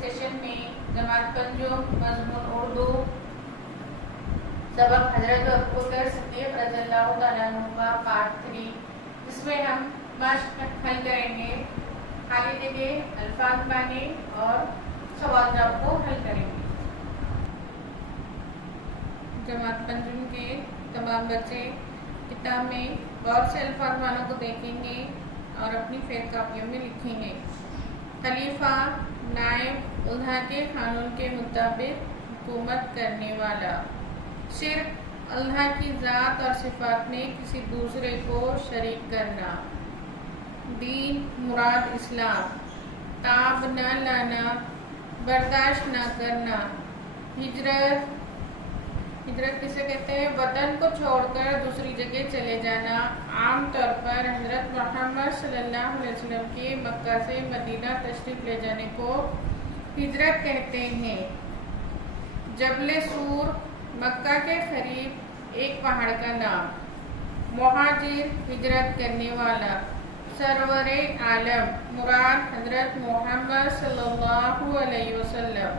Session में जमात पंजुम मजमून उर्दू सबक हजरत अबू बकर सिद्दीक़ रज़ियल्लाहु तआला अन्हु का पार्ट 3, जिसमें हम मश्क हल करेंगे। खाली जगह अल्फाज माने और सवाल जवाब को हल करेंगे। जमात पंजुम के तमाम बच्चे किताब में गौर से अल्फाज मानों को देखेंगे और अपनी फेर कापियों में लिखेंगे। खलीफा, नायब, उल्हा के कानून के मुताबिक हुकूमत करने वाला। शिर्क, अल्लाह की ज़ात और सिफात में किसी दूसरे को शरीक करना। दीन मुराद इस्लाम। ताब न लाना, बर्दाश्त न करना। हिजरत किसे कहते हैं? वतन को छोड़कर दूसरी जगह चले जाना। आम तौर पर हज़रत मोहम्मद सल्लल्लाहु अलैहि वसल्लम के मक्का से मदीना तशरीफ ले जाने को हिजरत कहते हैं। जबल सूर, मक्का के करीब एक पहाड़ का नाम। मुहाजिर, हिजरत करने वाला। सरवरे आलम, मुराद हज़रत मोहम्मद सल्लल्लाहु अलैहि वसल्लम।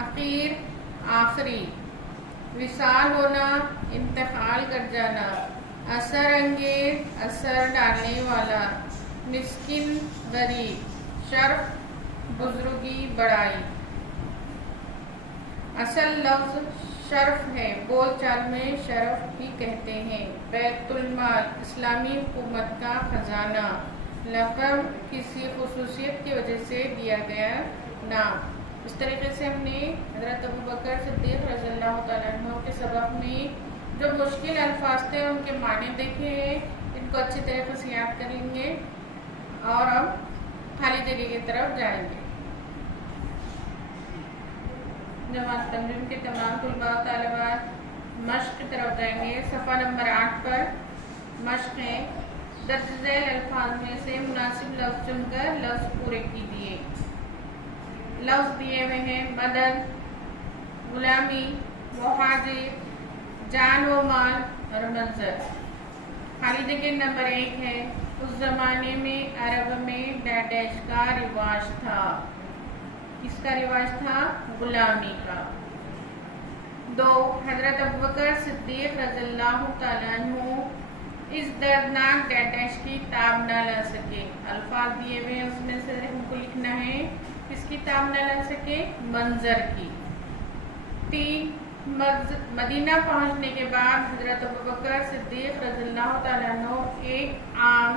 अखीर, आखिरी। विसाल होना, इंतकाल कर जाना। असर अंगेज, असर डालने वाला। मिस्किन, गरीब। शर्फ, बुजुर्गी, बड़ाई। असल लफ्ज शर्फ है, बोल चाल में शरफ भी कहते हैं। बैतुल माल, इस्लामी हुकूमत का खजाना। लक़ब, किसी खुसूसियत की वजह से दिया गया नाम। इस तरीके से हमने हज़रत अबू बकर सिद्दीक़ रज़ियल्लाहु तआला अन्हु के सबक में जो मुश्किल अल्फाज थे उनके माने देखे हैं। इनको अच्छी तरीके से याद करेंगे और अब खाली जगह की तरफ जाएंगे। जमात पंजुम के तमाम तुलबा तालिबात मश्क की तरफ जाएंगे। सफ़ा नंबर 8 पर मश्क है। दर्ज झैल अल्फाज में से मुनासिब लफ्ज़ चुनकर लफ्ज़ पूरे कीजिए। लफ्ज़ दिए हुए हैं मदद, गुलामी, मुहाजिर, जान व माल और मंजर। खाली जगह नंबर 1 है। उस ज़माने में अरब में डैश का रिवाज था। किसका रिवाज था? गुलामी का। 2, हज़रत अबू बकर सिद्दीक़ रज़ियल्लाहु तआला अन्हु इस दर्दनाक डैश की ताब न ला सके। अल्फाज दिए हुए उसमें से हमको लिखना है किसकी ताब न ला सके? मंजर की। 3, मदीना पहुंचने के बाद हज़रत अबू बकर सिद्दीक़ रज़ियल्लाहु तआला अन्हु एक आम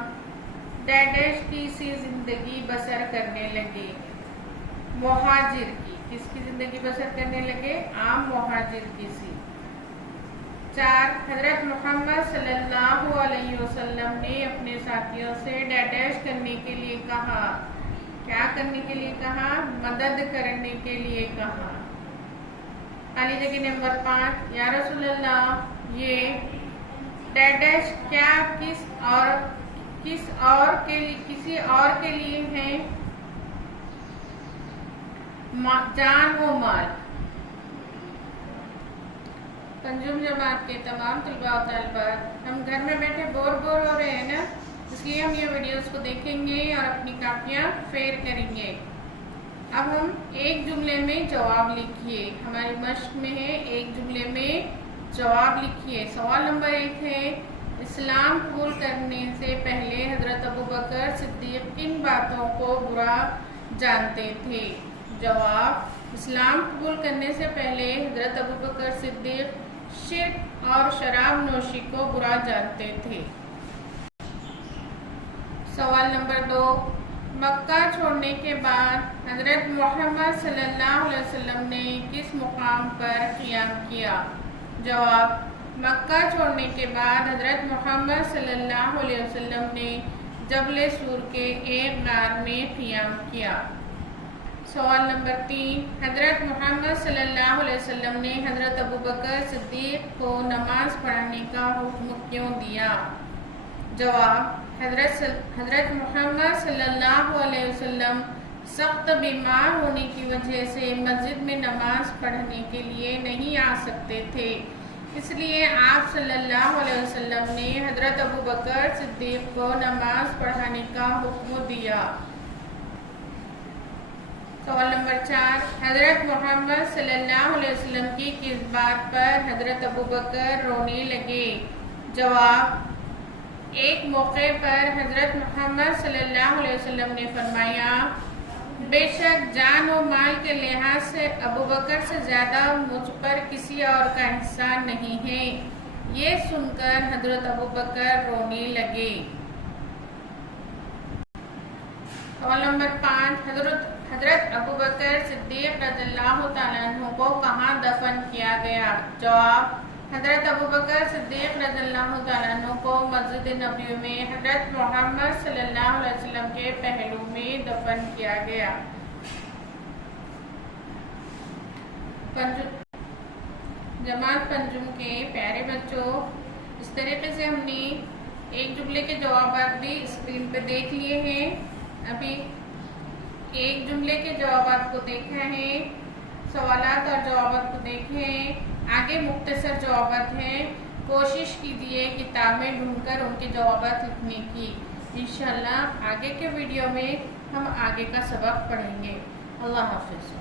डैश की सी जिंदगी बसर करने लगे। मुहाजिर की, किसकी जिंदगी बसर करने लगे? आम मुहाजिर की सी। 4, हज़रत मोहम्मद सल्लल्लाहु अलैहि वसल्लम ने अपने साथियों से डैश करने के लिए कहा। क्या करने के लिए कहा? मदद करने के लिए कहा। खाली जगह नंबर 5, या रसूल अल्लाह, ये डैश क्या किसी और के लिए है? जान व माल। पंजुम जमात के तमाम तलबा और तालिबात, हम घर में बैठे बोर हो रहे हैं ना, इसलिए हम ये वीडियोस को देखेंगे और अपनी कापियाँ फेर करेंगे। अब हम एक जुमले में जवाब लिखिए। हमारी मश्क में है एक जुमले में जवाब लिखिए। सवाल नंबर 1 है, इस्लाम कबूल करने से पहले हज़रत अबू बकर सिद्दीक़ किन बातों को बुरा जानते थे? जवाब, इस्लाम कबूल करने से पहले हज़रत अबू बकर सिद्दीक़ शिर्क और शराब नोशी को बुरा जानते थे। सवाल नंबर 2, मक्का छोड़ने के बाद हज़रत मोहम्मद सल्लल्लाहु अलैहि वसल्लम ने किस मुकाम पर क़ियाम किया? जवाब, मक्का छोड़ने के बाद हज़रत मोहम्मद सल्लल्लाहु अलैहि वसल्लम ने जबल सूर के एक गार में क़ियाम किया। सवाल नंबर 3, हज़रत मोहम्मद सल्लल्लाहु अलैहि वसल्लम ने हज़रत अबू बकर सिद्दीक़ को नमाज पढ़ाने का हुक्म क्यों दिया? जवाब, हज़रत मोहम्मद सल्लल्लाहु अलैहि वसल्लम सख्त बीमार होने की वजह से मस्जिद में नमाज पढ़ने के लिए नहीं आ सकते थे, इसलिए आप सल्लल्लाहु अलैहि वसल्लम ने हज़रत अबू बकर सिद्दीक़ को नमाज पढ़ाने का हुक्म दिया। سوال نمبر 4، حضرت محمد صلی اللہ علیہ وسلم کی کس بات پر حضرت ابوبکر رونے لگے؟ جواب، ایک موقع پر حضرت محمد صلی اللہ علیہ وسلم نے فرمایا، بے شک جان و مال کے لحاظ سے ابوبکر سے زیادہ مجھ پر کسی اور کا احسان نہیں ہے۔ یہ سن کر حضرت ابوبکر رونے لگے۔ سوال نمبر 5، حضرت ابوبکر صدیق رضی اللہ تعالیٰ عنہ کو کہاں دفن کیا گیا؟ جواب، حضرت ابوبکر صدیق رضی اللہ تعالیٰ عنہ کو مسجد نبوی میں حضرت محمد صلی اللہ علیہ وسلم کے پہلو میں دفن کیا گیا۔ جماعت پنجم کے پیارے بچوں، اس طریقے سے ہم نے ایک جملے کے جوابات بھی اسکرین پہ دیکھ لیے ہیں۔ ابھی ایک جملے کے جوابات کو دیکھا ہے، سوالات اور جوابات کو دیکھے ہیں، آگے مختصر جوابات ہیں۔ کوشش کیجیے کتاب میں ڈھونڈ کر ان کے جوابات لکھنے کی۔ انشاءاللہ آگے کے ویڈیو میں ہم آگے کا سبق پڑھیں گے۔ اللہ حافظ۔